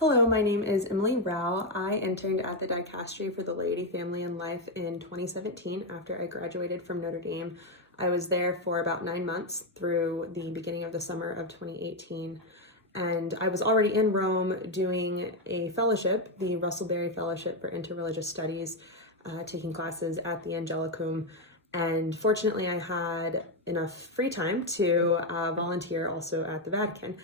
Hello, my name is Emily Rauch. I interned at the Dicastery for the Laity, Family, and Life in 2017 after I graduated from Notre Dame. I was there for about 9 months through the beginning of the summer of 2018. And I was already in Rome doing a fellowship, the Russell Berry Fellowship for Interreligious Studies, taking classes at the Angelicum. And fortunately, I had enough free time to volunteer also at the Vatican.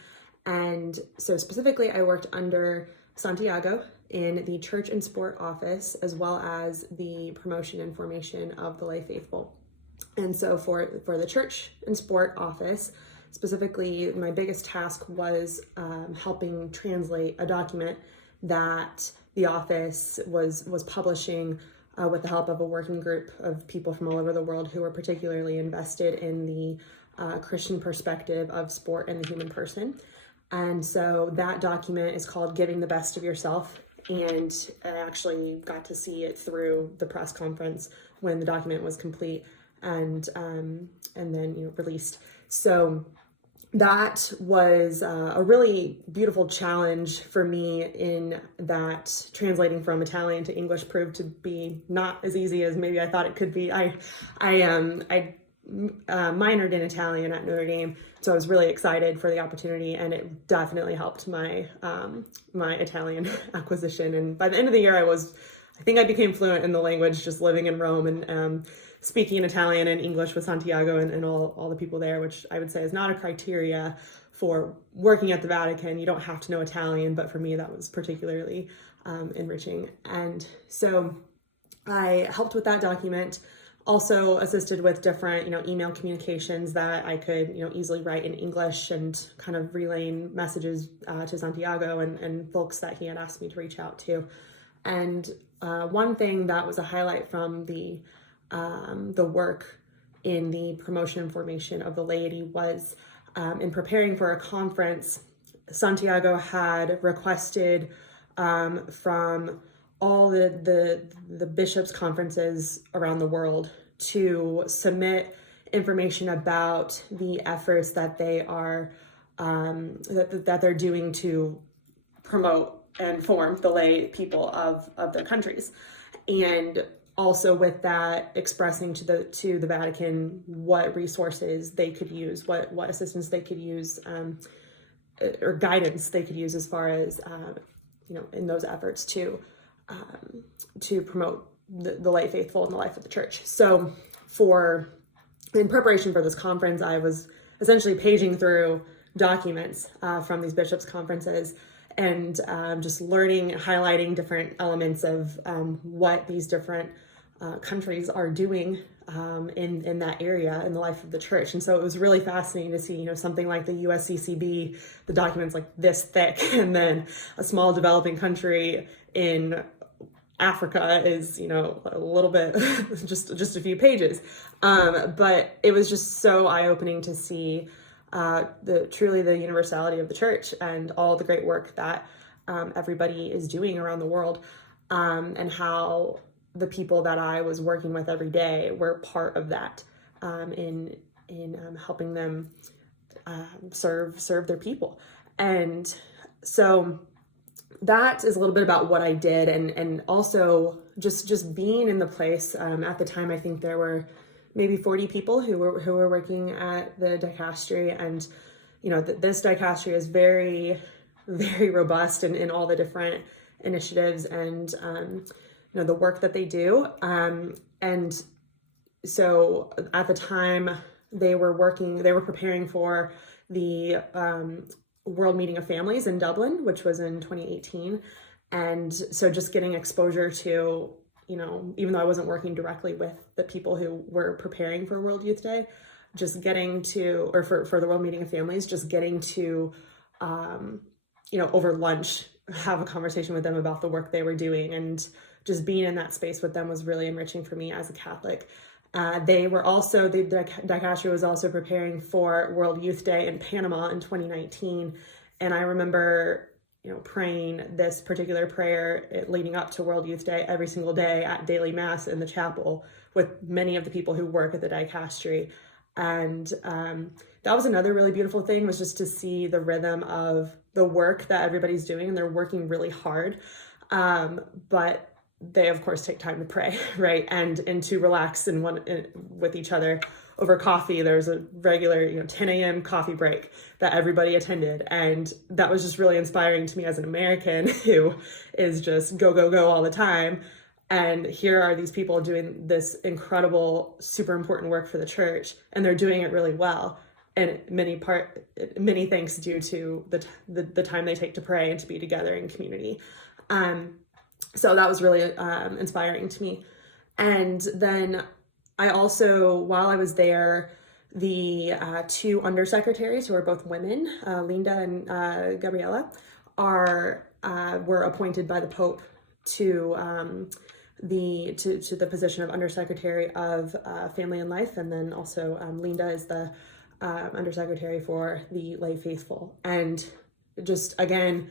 And so specifically, I worked under Santiago in the Church and Sport office, as well as the promotion and formation of the lay faithful. And so for the Church and Sport office, specifically, my biggest task was helping translate a document that the office was publishing with the help of a working group of people from all over the world who were particularly invested in the Christian perspective of sport and the human person. And so that document is called Giving the Best of Yourself. And I actually got to see it through the press conference when the document was complete and then released. So that was a really beautiful challenge for me, in that translating from Italian to English proved to be not as easy as maybe I thought it could be. I minored in Italian at Notre Dame, so I was really excited for the opportunity, and it definitely helped my my Italian acquisition. And by the end of the year, I think I became fluent in the language just living in Rome and speaking Italian and English with Santiago and all the people there, which I would say is not a criteria for working at the Vatican. You don't have to know Italian, but for me, that was particularly enriching. And so I helped with that document. Also assisted with different, email communications that I could, easily write in English and kind of relaying messages to Santiago and folks that he had asked me to reach out to. And one thing that was a highlight from the work in the promotion and formation of the laity was in preparing for a conference. Santiago had requested from all the bishops' conferences around the world to submit information about the efforts that they are that they're doing to promote and form the lay people of their countries, and also with that expressing to the Vatican what resources they could use, what assistance they could use, or guidance they could use as far as in those efforts to promote the lay faithful in the life of the church. So in preparation for this conference, I was essentially paging through documents from these bishops' conferences and just learning, highlighting different elements of what these different countries are doing in that area in the life of the church. And so it was really fascinating to see, something like the USCCB, the document's like this thick, and then a small developing country in Africa is, a little bit, just a few pages. But it was just so eye-opening to see truly the universality of the church and all the great work that everybody is doing around the world, and how the people that I was working with every day were part of that in helping them serve their people. And so that is a little bit about what I did, and also just being in the place. At the time, I think there were maybe 40 people who were working at the Dicastery, and this Dicastery is very, very robust in all the different initiatives and the work that they do. And so at the time, they were preparing for the World Meeting of Families in Dublin, which was in 2018. And so just getting exposure to, even though I wasn't working directly with the people who were preparing for World Youth Day, just getting to, or for the World Meeting of Families, just getting to, over lunch, have a conversation with them about the work they were doing, and just being in that space with them was really enriching for me as a Catholic. The Dicastery was also preparing for World Youth Day in Panama in 2019. And I remember, praying this particular prayer leading up to World Youth Day every single day at daily mass in the chapel with many of the people who work at the Dicastery. And that was another really beautiful thing, was just to see the rhythm of the work that everybody's doing, and they're working really hard. But they of course take time to pray, right? And to relax with each other over coffee. There's a regular, 10 a.m. coffee break that everybody attended. And that was just really inspiring to me as an American who is just go, go, go all the time. And here are these people doing this incredible, super important work for the church, and they're doing it really well. And many thanks due to the time they take to pray and to be together in community. So that was really inspiring to me. And then I also, while I was there, the two undersecretaries, who are both women, Linda and Gabriella, were appointed by the Pope to the position of Undersecretary of Family and Life, and then also Linda is the Undersecretary for the Lay Faithful. And just, again,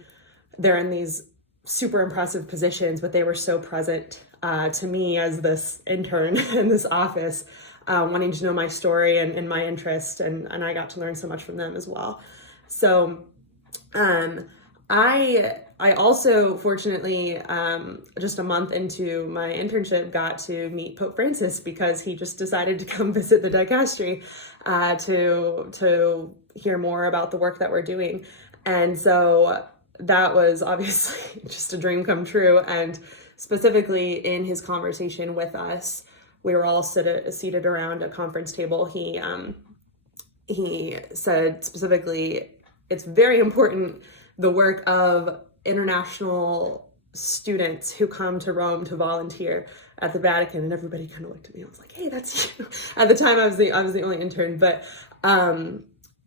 they're in these super impressive positions, but they were so present to me as this intern in this office, wanting to know my story and my interest, and I got to learn so much from them as well. So I also, fortunately, just a month into my internship, got to meet Pope Francis, because he just decided to come visit the Dicastery to hear more about the work that we're doing. And so that was obviously just a dream come true. And specifically in his conversation with us, we were all seated around a conference table. He said specifically, it's very important, the work of international students who come to Rome to volunteer at the Vatican. And everybody kind of looked at me. I was like, hey, that's you. At the time I was the only intern, but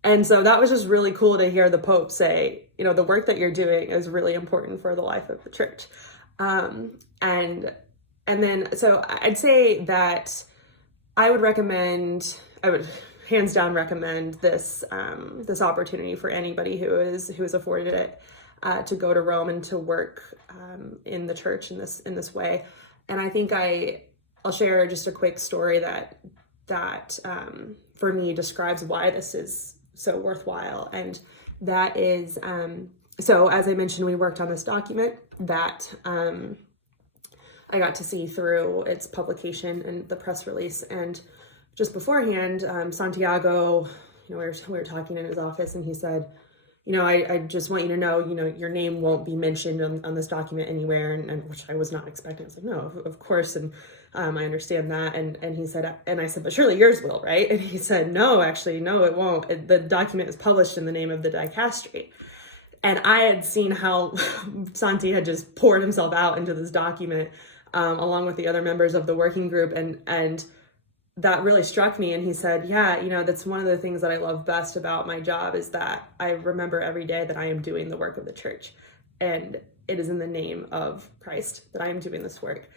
and so that was just really cool to hear the Pope say, the work that you're doing is really important for the life of the church. And then, so I'd say that I would hands down recommend this opportunity for anybody who is afforded it, to go to Rome and to work in the church in this way. And I think I'll share just a quick story that for me describes why this is so worthwhile. And that is, so as I mentioned, we worked on this document that I got to see through its publication and the press release. And just beforehand, Santiago, we were talking in his office, and he said, I just want you to know, your name won't be mentioned on this document anywhere, and which I was not expecting. I was like, no, of course, and I understand that. And he said, and I said, but surely yours will, right? And he said, no, actually, no, it won't. The document is published in the name of the Dicastery. And I had seen how Santi had just poured himself out into this document, along with the other members of the working group, and that really struck me. And he said, yeah, that's one of the things that I love best about my job, is that I remember every day that I am doing the work of the church, and it is in the name of Christ that I am doing this work.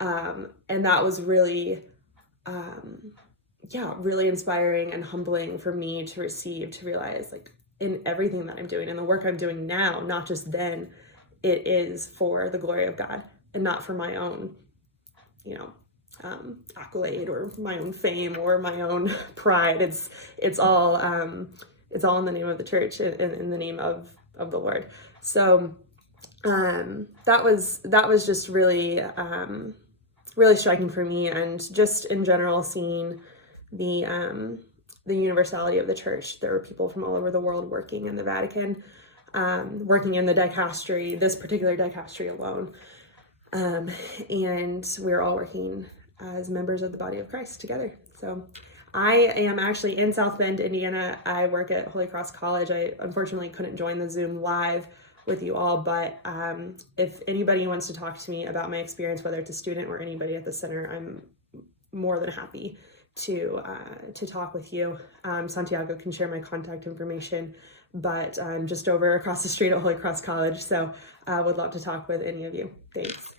And that was really, really inspiring and humbling for me to receive, to realize, like, in everything that I'm doing and the work I'm doing now, not just then, it is for the glory of God and not for my own, accolade or my own fame or my own pride. It's all in the name of the church, in the name of the Lord. So that was just really really striking for me, and just in general seeing the universality of the church. There were people from all over the world working in the Vatican, working in the Dicastery, this particular Dicastery alone. And we're all working as members of the body of Christ together. So I am actually in South Bend, Indiana. I work at Holy Cross College. I unfortunately couldn't join the Zoom live with you all, but if anybody wants to talk to me about my experience, whether it's a student or anybody at the center, I'm more than happy to talk with you. Santiago can share my contact information, but I'm just over across the street at Holy Cross College, so I would love to talk with any of you. Thanks.